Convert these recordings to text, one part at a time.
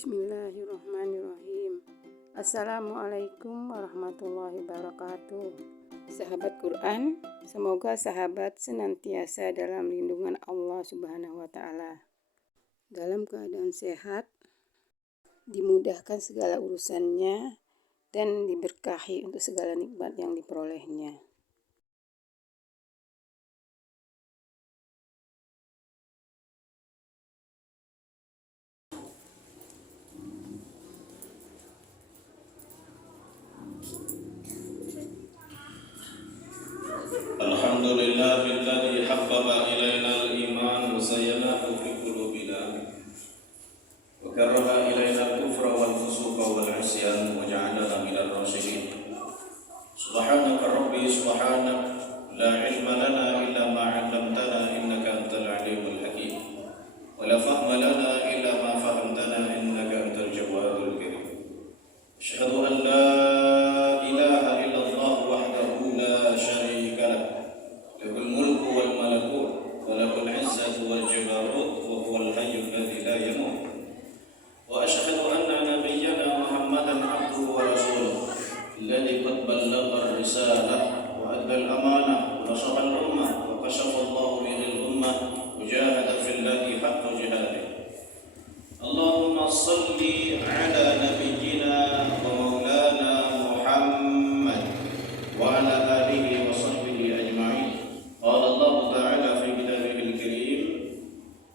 Bismillahirrahmanirrahim. Assalamualaikum warahmatullahi wabarakatuh. Sahabat Quran, semoga sahabat senantiasa dalam lindungan Allah Subhanahu wa Ta'ala, dalam keadaan sehat, dimudahkan segala urusannya, dan diberkahi untuk segala nikmat yang diperolehnya. Alhamdulillahilladzi habbaba ilaina al-iman wa zayyanahu fi qulubina wa karaha ilaina al-kufra wal fusuqa wal 'isyan wa ja'alana minal rasyidin. Subhanaka rabbi subhanak la ilma lana illa ma 'allamtana innaka antal alimul hakim wa la fahma lana illa ma fahamtana innaka antal jawadul karim. Asyhadu an la ilaha illallah wahdahu la syarika lah, lahul mulku wal malakut wa lahul izzatu wal jabarut wa huwal hayyul ladzi la yamut. Wa asyhadu anna nabiyyana Muhammadan abduhu wa rasuluh alladzi qad ballagha ar-risalah wa adda al-amanah wa nasaha al-ummah wa kashafa Allahu bihi al-ummah wa jahada fillahi haqqa jihadih. Allahumma shalli ala nabiyyina wa maulana Muhammad wa ala alihi wa sahbihi ajma'in. Qala Allah ta'ala fi kitabihil karim,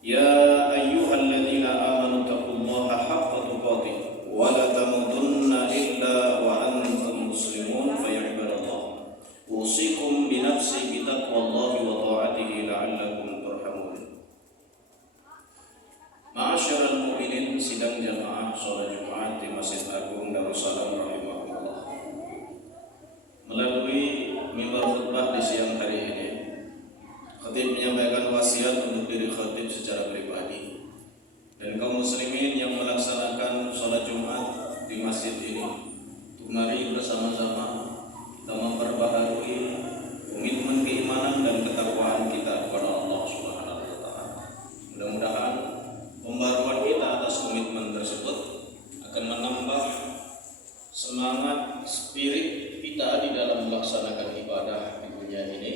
ya ayyuhalladzina amanu taqullaha haqqa tuqatih wa la tamutunna illa wa antum muslimun fa ya ibadallah. Usikum bi nafsi bi taqwallahi wa ta'atihi la'allakum turhamun. Ma'asyiral mu'minin, sidang jamaah salat Jumat di Masjid Agung Darussalam rahimahullah. Melalui mimbar khutbah di siang hari ini, khatib menyampaikan wasiat untuk diri khatib secara pribadi dan kaum muslimin yang melaksanakan salat Jumat di masjid ini. Untuk mari bersama-sama kita memperbaharui komitmen keimanan dan ketakwaan kita kepada Allah Subhanahu wa Ta'ala. Mudah-mudahan pembaruan kita atas komitmen tersebut akan menambah semangat spirit kita di dalam melaksanakan ibadah di dunia ini,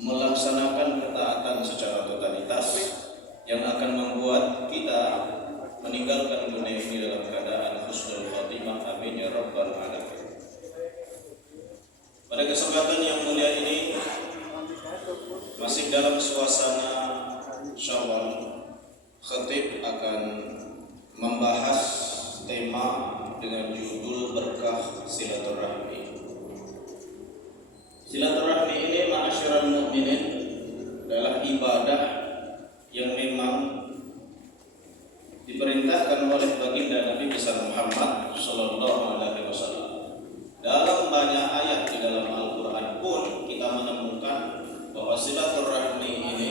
melaksanakan ketaatan secara totalitas yang akan membuat kita meninggalkan dunia ini dalam keadaan husnul khatimah. Amin ya rabbal alamin. Pada kesempatan yang mulia ini, masih dalam suasana Syawal, khatib akan membahas tema dengan judul berkah silaturahmi. Silaturahmi ini, ma'asyiral mukminin, adalah ibadah yang memang diperintahkan oleh baginda Nabi besar Muhammad sallallahu alaihi wasallam. Dalam banyak ayat di dalam Al-Qur'an pun kita menemukan bahwa silaturahmi ini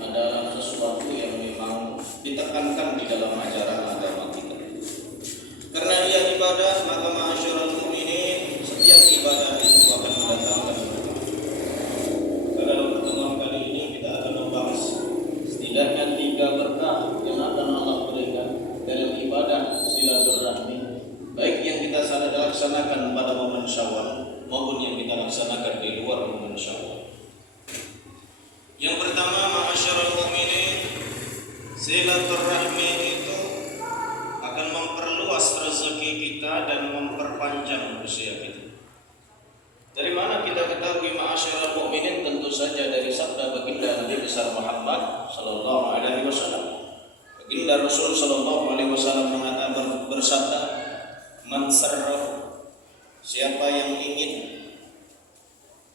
adalah sesuatu yang memang ditekankan di dalam ajaran agama kita. Karena ia ibadah, maka ma'asyiral mukminin, setiap ibadah itu akan mendatangkan berkah. Dalam pertemuan kali ini kita akan membahas setidaknya 3 berkah yang akan Allah berikan dalam ibadah silaturahmi, baik yang kita laksanakan pada momen Syawal maupun yang kita laksanakan di luar momen Syawal. Yang pertama, ma'asyiral mukminin, silaturahmi itu akan memperluas rezeki kita dan memperpanjang usia kita. Dari mana kita ketahui ma'asyiral mukminin? Tentu saja dari sabda baginda Nabi besar Muhammad sallallahu alaihi wasallam. Baginda Rasul sallallahu alaihi wasallam mengatakan, bersabda, man sarrahu, siapa yang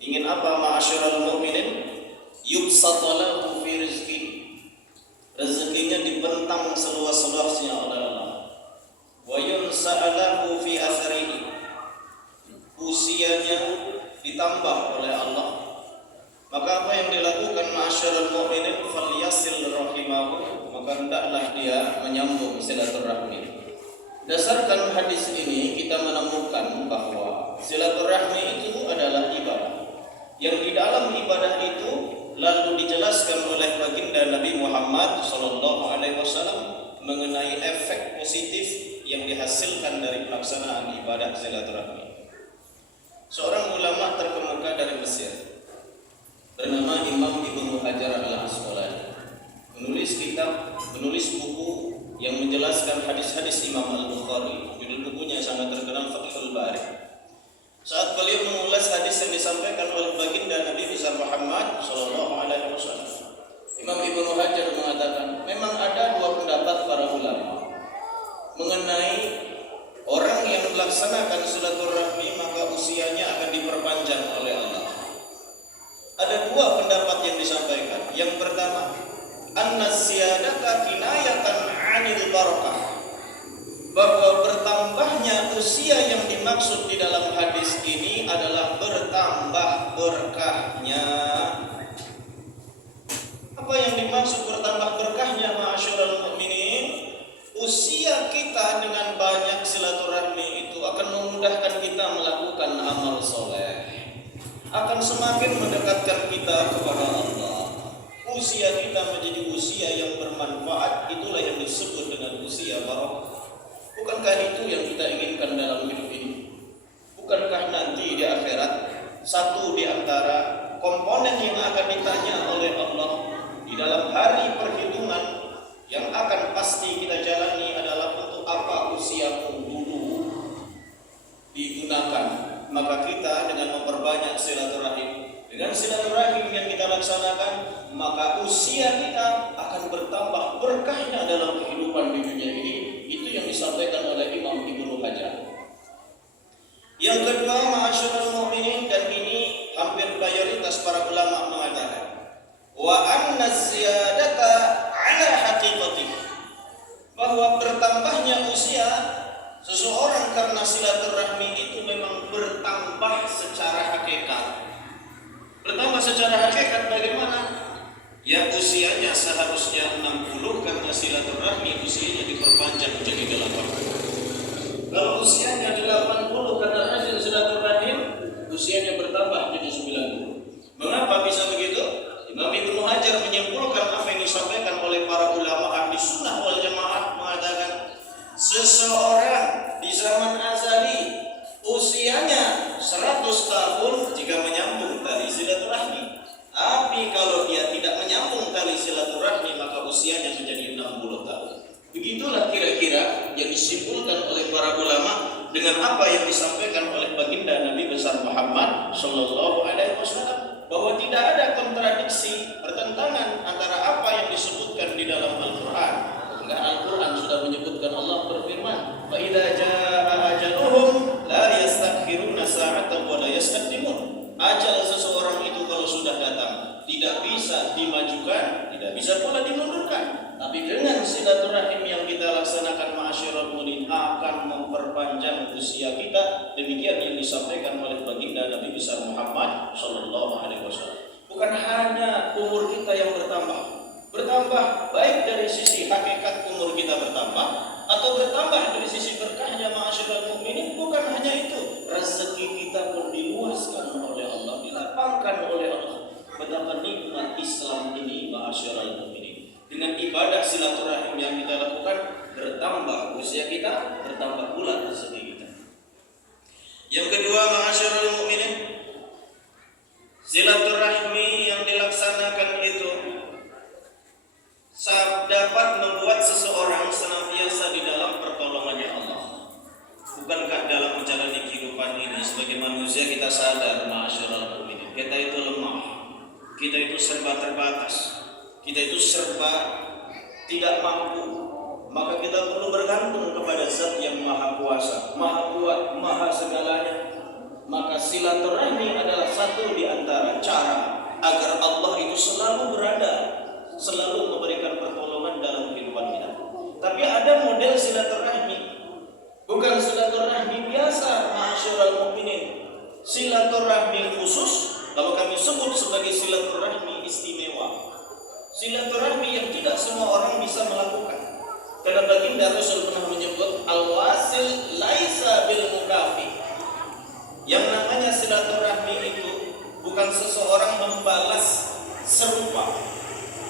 ingin apa ma'asyiral mukminin? Yubsatalahu fi rizki, rezekinya dibentang seluas-luasnya oleh Allah. Wa yunsa'alahu fi atharihi, usianya ditambah oleh Allah. Maka apa yang dilakukan ma'asyiral mukminin? Falyasil rahimahu, maka hendaklah dia menyambung silaturahmi. Dasarkan hadis ini kita menemukan bahwa silaturahmi itu adalah ibadah. Yang di dalam ibadah itu lalu dijelaskan oleh baginda Nabi Muhammad sallallahu alaihi wasallam mengenai efek positif yang dihasilkan dari pelaksanaan ibadah silaturahmi. Seorang ulama terkemuka dari Mesir bernama Imam Ibnu Hajar al-Asqalani menulis buku yang menjelaskan hadis-hadis Imam Al-Bukhari. Judul bukunya sangat terkenal, Fathul Bari. Saat beliau mengulas hadis yang disampaikan oleh baginda Nabi besar Muhammad sallallahu alaihi wasallam, Imam Ibnu Hajar mengatakan, memang ada dua pendapat para ulama mengenai orang yang melaksanakan silaturahmi maka usianya akan diperpanjang oleh Allah. Ada dua pendapat yang disampaikan. Yang pertama, an-nasiyadata kinayatan 'anil barakah, bahwa bertambahnya usia yang dimaksud di dalam hadis ini adalah bertambah berkahnya. Apa yang dimaksud bertambah berkahnya, ma'asyiral mukminin? Usia kita dengan banyak silaturahmi itu akan memudahkan kita melakukan amal soleh, akan semakin mendekatkan kita kepada Allah. Usia kita menjadi usia yang bermanfaat, itulah yang disebut dengan usia barakah. Bukankah itu yang kita inginkan dalam hidup ini? Bukankah nanti di akhirat satu di antara komponen yang akan ditanya oleh Allah di dalam hari perhitungan yang akan pasti kita jalani adalah untuk apa usiamu dulu digunakan? Maka kita dengan memperbanyak silaturahim, dengan silaturahim yang kita laksanakan, maka usia kita akan bertambah berkahnya dalam kehidupan di dunia ini. Itu yang disampaikan oleh Imam Ibnu Hajar. Yang kedua, ma'asyiral mukminin, dan ini hampir mayoritas para ulama mengatakan, wa anna ziyadata 'ala haqiqati, bahwa bertambahnya usia seseorang karena silaturahmi itu memang bertambah secara hakikat. Bertambah secara hakikat bagaimana? Ya, usianya seharusnya 60, karena silaturahmi usianya diperpanjang menjadi 80. Kalau usianya 80 karena hasil silaturahim, usianya bertambah jadi 90. Mengapa bisa begitu? Imam Ibnu Hajar menyimpulkan apa yang disampaikan oleh para ulama ahli sunnah wal jamaah, mengatakan seseorang di zaman azali usianya 100 tahun jika menyambung tali silaturahmi. Tapi kalau dia tidak menyambung tali silaturahmi, maka usianya menjadi 60 tahun. Begitulah kira-kira yang disimpulkan oleh para ulama dengan apa yang disampaikan oleh baginda Nabi besar Muhammad sallallahu alaihi wasallam, bahwa tidak ada kontradiksi, pertentangan antara apa yang disebutkan di dalam Al-Qur'an. Karena Al-Qur'an sudah menyebutkan, Allah berfirman, "Fa idza jaa ajaluhum la yastakhiruna sa'atan wa la yastaqdimun." Ajal seseorang itu kalau sudah datang tidak bisa dimajukan, tidak bisa pula dimundurkan. Tapi dengan silaturahim yang kita laksanakan, ma'asyiral mukminin, akan memperpanjang usia kita. Demikian yang disampaikan oleh baginda Nabi besar Muhammad sallallahu alaihi wasallam. Bukan hanya umur kita yang bertambah baik dari sisi hakikat umur kita bertambah, atau bertambah dari sisi berkahnya, ma'asyiral mukminin. Bukan hanya itu, rezeki kita pun diluaskan oleh Allah, dilapangkan oleh Allah. Betapa nikmat Islam ini, ma'asyiral mukminin. Dengan ibadah silaturahim yang kita lakukan, bertambah usia kita, bertambah pula rezeki kita. Yang kedua, ma'asyiral mukminin, silaturahmi yang dilaksanakan itu dapat membuat seseorang senantiasa di dalam pertolongannya Allah. Bukankah dalam menjalani kehidupan ini sebagai manusia kita sadar, ma'asyiral mukminin, kita itu lemah, kita itu serba terbatas, kita itu serba tidak mampu. Maka kita perlu bergantung kepada Zat yang Maha Kuasa, Maha Kuat, Maha segalanya. Maka silaturahmi adalah satu di antara cara agar Allah itu selalu berada, selalu memberikan pertolongan dalam kehidupan kita. Tapi ada model silaturahmi, bukan silaturahmi biasa, ma'asyiral mukminin. Silaturahmi khusus, kalau kami sebut sebagai silaturahmi istimewa, silaturahmi yang tidak semua orang bisa melakukan. Karena baginda Rasul pernah menyebut, al-wasil laisa bil mukafi. Yang namanya silaturahmi itu bukan seseorang membalas serupa.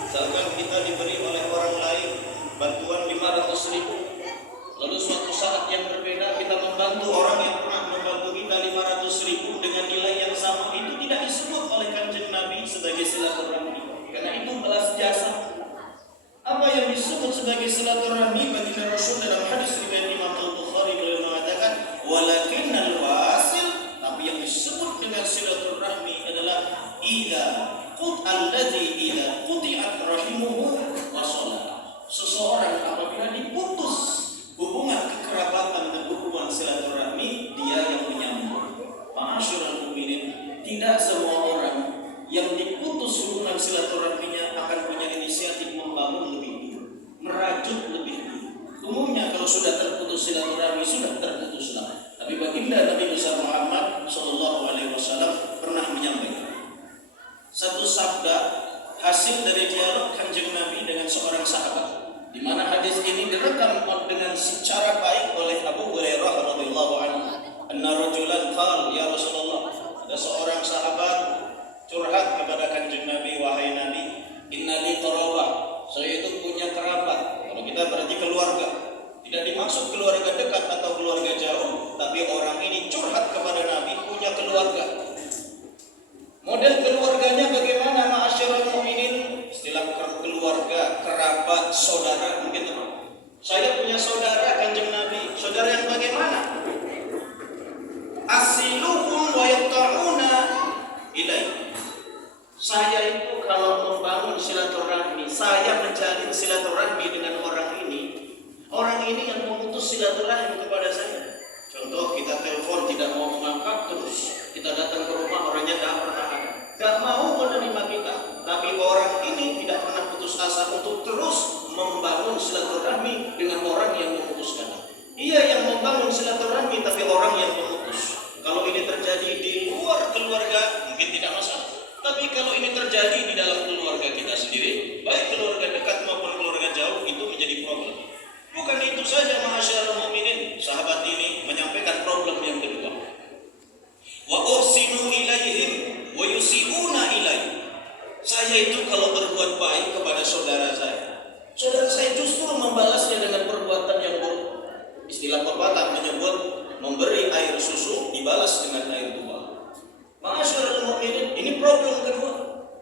Misalkan kita diberi oleh orang lain bantuan 500.000, walakinnal wasil, tapi yang disebut dengan silaturahmi adalah idza quti'at rahimuhu wa shalah. Seseorang apabila diputus hubungan kekerabatan dan hubungan silaturahmi, dia yang menyambung. Ma'asyiral mukminin, tidak semua orang yang diputus hubungan silaturahminya akan punya inisiatif membangun lebih dulu, merajut lebih dulu. Umumnya kalau sudah terputus silaturahmi, sudah terputuslah. Tapi baginda Nabi besar Muhammad Shallallahu Alaihi Wasallam pernah menyampaikan satu sabda hasil dari dialog Kanjeng Nabi dengan seorang sahabat, di mana hadis ini direkam dengan secara baik oleh Abu Hurairah radhiyallahu anhu. Anna rajulan qala, ya Rasulullah, ada seorang sahabat curhat kepada Kanjeng Nabi, wahai Nabi, inna li qarabah, saya itu punya kerabat. Kalau kita berarti keluarga, tidak dimaksud keluarga dekat atau keluarga jauh, tapi orang ini curhat kepada Nabi punya keluarga. Model keluarganya bagaimana, ma'asyiral mukminin? Istilah keluarga, kerabat, saudara, mungkin teman. Saya punya saudara Kanjeng Nabi. Saudara yang bagaimana? Asiluhum wa yaqta'una ilaihi. Saya itu kalau membangun silaturahmi, saya menjalin silaturahmi dengan orang ini yang memutus silaturahmi kepada saya. Contoh, kita telepon tidak mau mengangkat, terus kita datang ke rumah, orangnya tidak pernah ada, tidak mau menerima kita. Tapi orang ini tidak pernah putus asa untuk terus membangun silaturahmi dengan orang yang memutuskan. Ia yang membangun silaturahmi, tapi orang yang memutus. Kalau ini terjadi di luar keluarga, mungkin tidak masalah. Tapi kalau ini terjadi di dalam keluarga kita sendiri, baik keluarga dekat maupun keluarga jauh, itu menjadi problem. Bukan itu saja, ma'asyiral mukminin, sahabat ini menyampaikan problem yang kedua. Wa uhsinu ilaihim wa yusiuna ilaihi. Saya itu kalau berbuat baik kepada saudara saya justru membalasnya dengan perbuatan yang buruk. Istilah pepatah menyebut memberi air susu dibalas dengan air tuba. Ma'asyiral mukminin, ini problem kedua.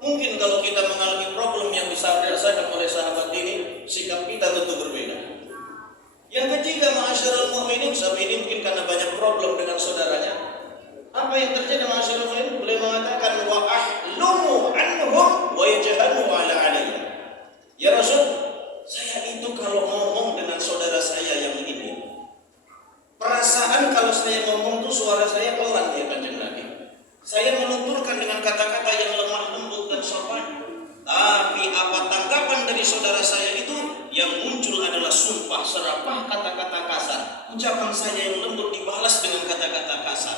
Mungkin kalau kita mengalami problem yang dirasakan oleh sahabat ini, sikap kita tentu berbeda. Yang ketiga, ma'asyiral mukminin, sahabat ini mungkin karena banyak problem dengan saudaranya. Apa yang terjadi, ma'asyiral mukminin? Boleh mengatakan wa ahlumu anhum wa yajhanu ala alayya. Ya Rasul, saya itu kalau ngomong dengan saudara saya yang ini, perasaan kalau saya ngomong tuh suara saya pelan, ya Kanjeng Nabi. Saya menuturkan dengan kata-kata yang lemah lembut dan sopan. Tapi apa tanggapan dari saudara saya itu? Yang muncul adalah sumpah serapah, kata-kata kasar. Ucapan saya yang lembut dibalas dengan kata-kata kasar.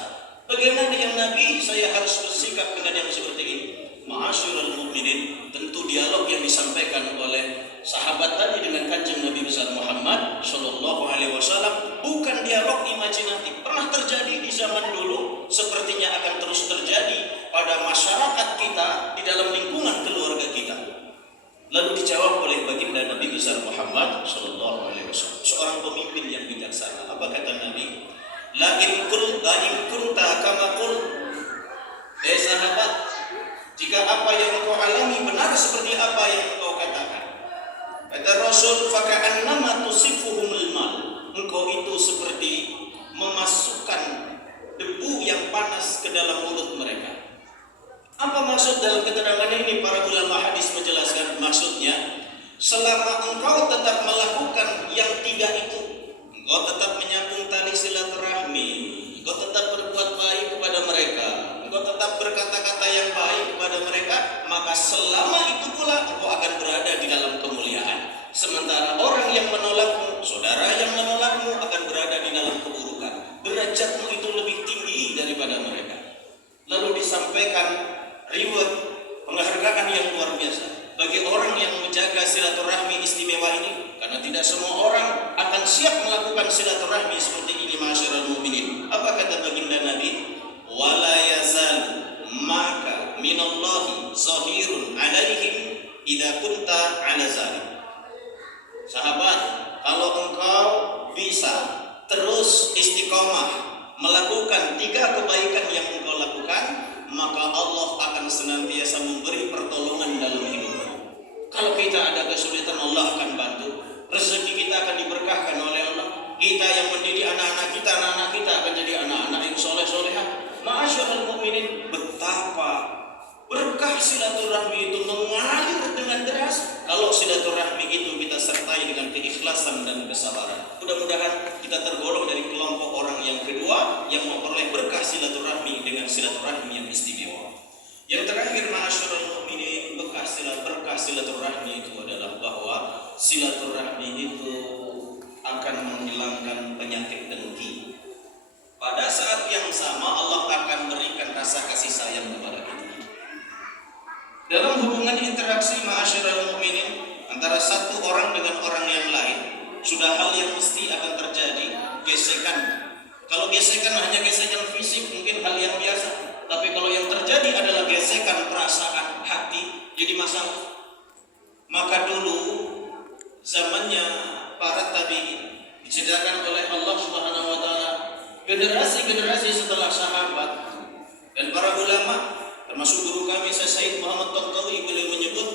Bagaimana yang Nabi saya harus bersikap dengan yang seperti ini? Ma'asyiral mukminin, tentu dialog yang disampaikan oleh sahabat tadi dengan Kanjeng Nabi besar Muhammad Shallallahu Alaihi Wasallam bukan dialog imajinatif. Pernah terjadi di zaman dulu, sepertinya akan terus terjadi pada masyarakat kita, di dalam lingkungan keluarga kita. Lalu dijawab oleh baginda Nabi besar Muhammad Shallallahu Alaihi Wasallam, seorang pemimpin yang bijaksana. Apa kata Nabi? La in kunta kama qul. Sahabat, jika apa yang engkau alami benar seperti apa yang engkau katakan, kata Rasul, faka'annama tusifuhumul mal. Engkau itu seperti memasukkan debu yang panas ke dalam mulut mereka. Apa maksud dalam keterangan ini? Para ulama hadis menjelaskan maksudnya, selama engkau tetap melakukan yang tiga itu, engkau tetap menyambung tali silaturahmi, engkau tetap berbuat baik kepada mereka, engkau tetap berkata-kata yang baik kepada mereka, maka selama itu pula engkau akan berada di dalam kemuliaan. Sementara orang yang menolakmu, saudara yang menolakmu, akan berada di dalam keburukan. Derajatmu itu lebih tinggi daripada mereka. Lalu disampaikan reward, penghargaan yang luar biasa bagi orang yang menjaga silaturahmi istimewa ini, karena tidak semua orang akan siap melakukan silaturahmi seperti ini, ma'asyiral mukminin. Apa kata baginda Nabi? Wala yazal maka minallahi zahirun alaihim idza kunta ala zalik. Sahabat, kalau engkau bisa terus istiqomah melakukan tiga kebaikan yang engkau lakukan, maka Allah akan senantiasa memberi pertolongan dalam hidupmu. Kalau kita ada kesulitan, Allah akan bantu. Rezeki kita akan diberkahkan oleh Allah. Kita yang mendidik anak-anak kita akan jadi silaturahmi itu mengalir dengan deras kalau silaturahmi itu kita sertai dengan keikhlasan dan kesabaran. Mudah-mudahan kita tergolong dari kelompok orang yang kedua yang memperoleh berkah silaturahmi dengan silaturahmi yang istimewa. Yang terakhir, ma'asyiral mukminin, berkah silaturahmi itu adalah bahwa silaturahmi itu akan menghilangkan penyakit dengki. Pada saat yang sama Allah akan berikan rasa kasih sayang kepada kita. Dalam hubungan interaksi ma'asyiral mukminin antara satu orang dengan orang yang lain, sudah hal yang mesti akan terjadi, gesekan. Kalau gesekan hanya gesekan fisik mungkin hal yang biasa. Tapi kalau yang terjadi adalah gesekan perasaan hati, jadi masalah. Maka dulu zamannya para tabi'in diceritakan oleh Allah Subhanahu wa taala, generasi-generasi setelah sahabat dan para ulama, termasuk guru kami Sayyid Muhammad Tantawi, beliau menyebut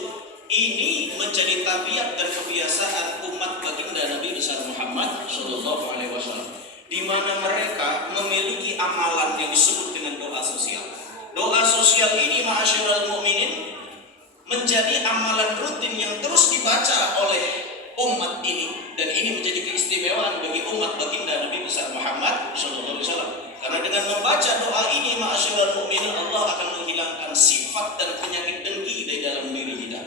ini menjadi tabiat dan kebiasaan umat baginda Nabi besar Muhammad sallallahu alaihi wasallam, di mana mereka memiliki amalan yang disebut dengan doa sosial. Doa sosial ini ma'asyiral mukminin menjadi amalan rutin yang terus dibaca oleh umat ini, dan ini menjadi keistimewaan bagi umat baginda Nabi besar Muhammad sallallahu alaihi wasallam. Karena dengan membaca doa ini ma'asyiral mukminin, Allah akan menghilangkan sifat dan penyakit dengki dari dalam diri kita.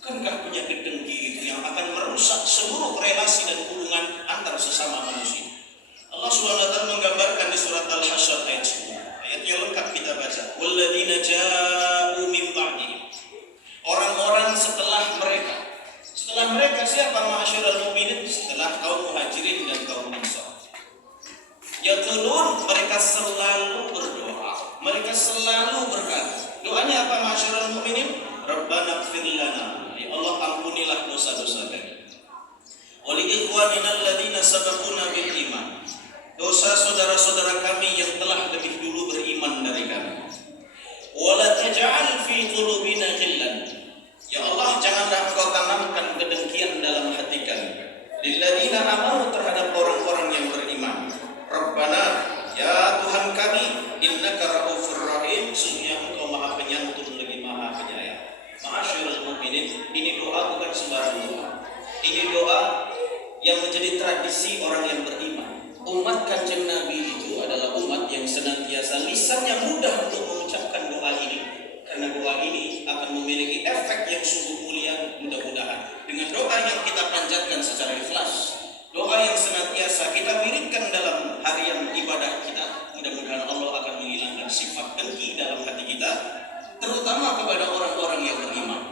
Bukankah penyakit dengki itu yang akan merusak seluruh relasi dan hubungan antar sesama manusia? Allah SWT menggambarkan di surat Al-Hasyr ayat 10. Ayatnya lengkap kita baca. Walladzina ja'u min ba'dihim. Orang-orang setelah mereka. Setelah mereka siapa ma'asyiral mukminin? Setelah kaum Muhajirin dan kaum Ansar. Yaqulun, mereka selalu berdoa. Mereka selalu berkata. Doanya apa ma'asyiral mukminin? Rabbana ighfir lana. Ya Allah, ampunilah dosa-dosa kami. Wa li ikhwanina alladziina sabaquna bil iman. Dosa saudara-saudara kami yang telah lebih dulu beriman dari kami. Wala taj'al fi qulubina ghillan. Ya Allah, janganlah Engkau tanamkan kedengkian dalam hati kami. Lilladzina amanu, terhadap orang-orang yang beriman. Rabbana, ya Tuhan kami, innaka raufur rahim, sesungguhnya Engkau Maha Penyantun lagi Maha Penyayang. Ma'asyiral mukminin, ini doa bukan sembarang doa. Ini doa yang menjadi tradisi orang yang beriman. Umat Kanjeng Nabi itu adalah umat yang senantiasa lisannya mudah untuk mengucapkan doa ini, karena doa ini akan memiliki efek yang sungguh mulia. Mudah-mudahan dengan doa yang kita panjatkan secara ikhlas, doa yang senantiasa kita wiridkan dalam harian ibadah kita, mudah-mudahan Allah akan menghilangkan sifat dengki dalam hati kita, terutama kepada orang-orang yang beriman.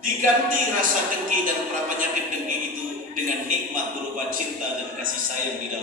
Diganti rasa dengki dan penyakit dengki itu dengan nikmat berupa cinta dan kasih sayang di dalam